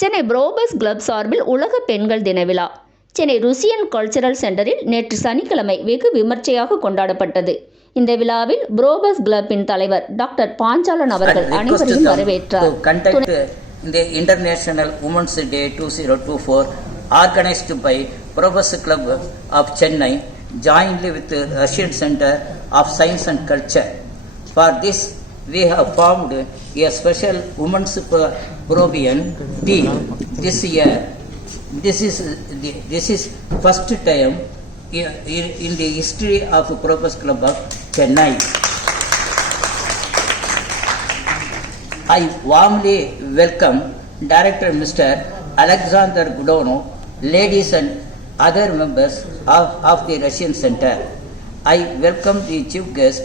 சென்னை புரோபஸ் கிளப் சார்பில் உலக பெண்கள் தின விழா சென்னை ருசியன் கல்ச்சரல் சென்டரில் நேற்று சனிக்கிழமை வெகு விமர்சையாக கொண்டாடப்பட்டது. இந்த விழாவில் புரோபஸ் கிளப்பின் தலைவர் டாக்டர் பாஞ்சாலன் அவர்கள் அனைவரையும் வரவேற்றார். The International Women's Day 2024 organized by Probus Club of Chennai jointly with the Russian Center of Science and Culture. For this, we have formed a special women's Probian team this year. This is first time in the history of Probus Club of Chennai. I warmly welcome Director Mr. Alexander Godunov, ladies and other members of the Russian Center. I welcome the chief guest,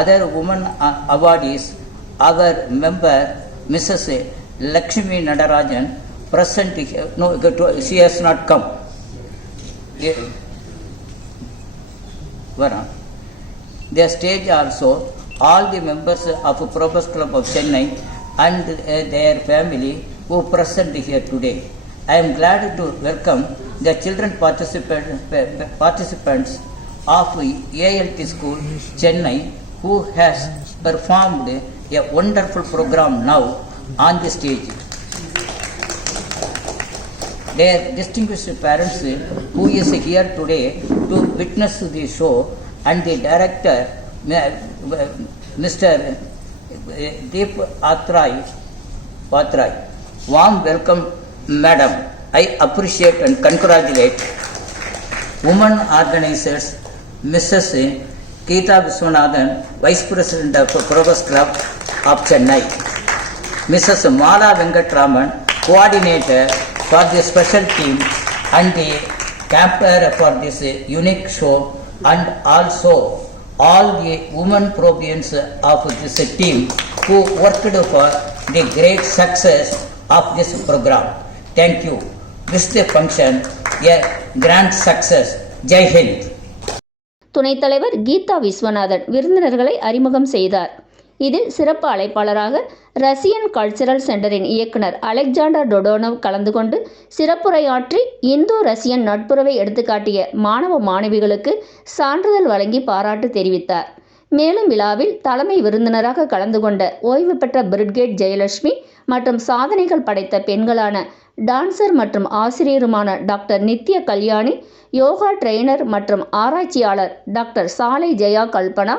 other women awardees, our member Mrs. Lakshmi Nadarajan, present here. No, she has not come. The stage also, all the members of Probus Club of Chennai and their family who present here today. I am glad to welcome the children participants of ALT School Chennai who has performed a wonderful program now on the stage. Their distinguished parents who is here today to witness the show and the director Mr. Deep Patrai. Warm welcome, Madam. I appreciate and congratulate women organizers, Mrs. Geeta Viswanathan, Vice President of Probus Club of Chennai, Mrs. Mala Venkatraman, Coordinator for the special team and the camper for this unique show, and also all the women Probians of this team who worked for the great success of this program. Thank you. Wish the function a grand success. Jai Hind. துணைத் தலைவர் கீதா விஸ்வநாதன் விருந்தினர்களை அறிமுகம் செய்தார். இதில் சிறப்பு அழைப்பாளராக Russian cultural சென்டரின் இயக்குனர் அலெக்சாண்டர் டொடோனவ் கலந்து கொண்டு சிறப்புரையாற்றி இந்தோ ரஷ்யன் நட்புறவை எடுத்துக்காட்டிய மாணவ மாணவிகளுக்கு சான்றிதழ் வழங்கி பாராட்டு தெரிவித்தார். மேலும் விழாவில் தலைமை விருந்தினராக கலந்து கொண்ட ஓய்வு பெற்ற பிரிட்கேட் ஜெயலட்சுமி மற்றும் சாதனைகள் படைத்த பெண்களான டான்சர் மற்றும் ஆசிரியருமான டாக்டர் நித்ய கல்யாணி, யோகா ட்ரெய்னர் மற்றும் ஆராய்ச்சியாளர் டாக்டர் சாலை ஜெயா கல்பனா,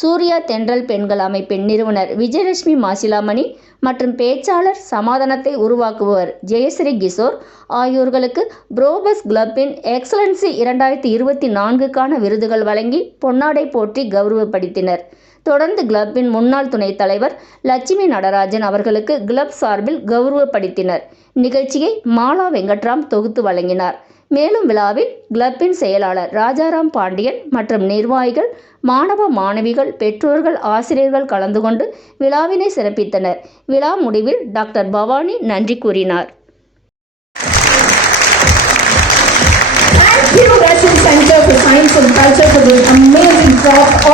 சூர்யா தென்றல் பெண்கள் அமைப்பின் நிறுவனர் விஜயலட்சுமி மாசிலாமணி மற்றும் பேச்சாளர் சமாதானத்தை உருவாக்குபவர் ஜெயஸ்ரீ கிஷோர் ஆகியோர்களுக்கு புரோபஸ் கிளப்பின் எக்ஸலன்சி 2024க்கான விருதுகள் வழங்கி பொன்னாடை போற்றி கௌரவப்படுத்தினர். தொடர்ந்து கிளப்பின் முன்னாள் துணைத் தலைவர் லட்சுமி நடராஜன் அவர்களுக்கு கிளப் சார்பில் கௌரவப்படுத்தினர். நிகழ்ச்சியை மாலா வெங்கட்ராம் தொகுத்து வழங்கினார். மேலும் விழாவில் கிளப்பின் செயலாளர் ராஜாராம் பாண்டியன் மற்றும் நிர்வாகிகள், மாணவ மாணவிகள், பெற்றோர்கள், ஆசிரியர்கள் கலந்து கொண்டு விழாவினை சிறப்பித்தனர். விழா முடிவில் டாக்டர் பவானி நன்றி கூறினார். Thank you, Russian Center for Science and Culture, for this amazing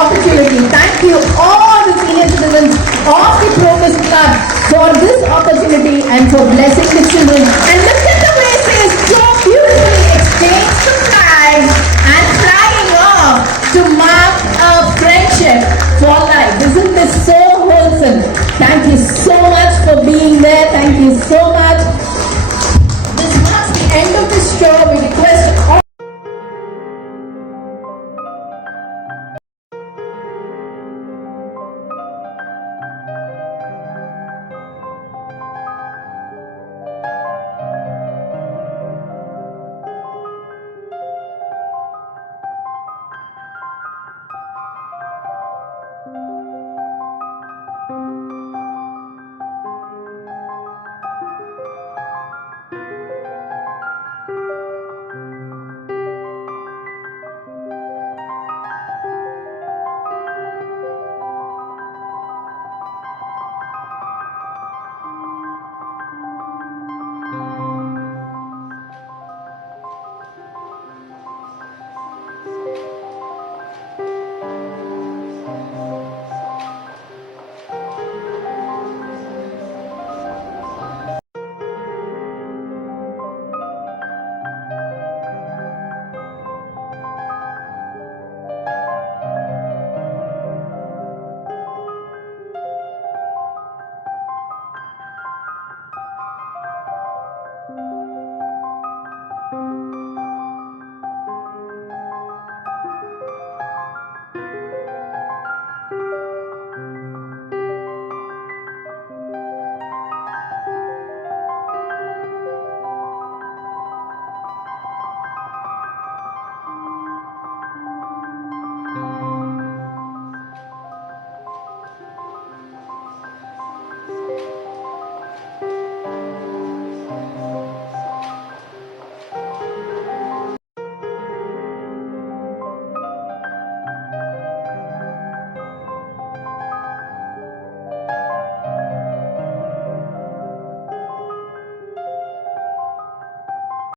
opportunity. Thank you all the senior citizens of the Probus Club for this opportunity and for blessing the children. And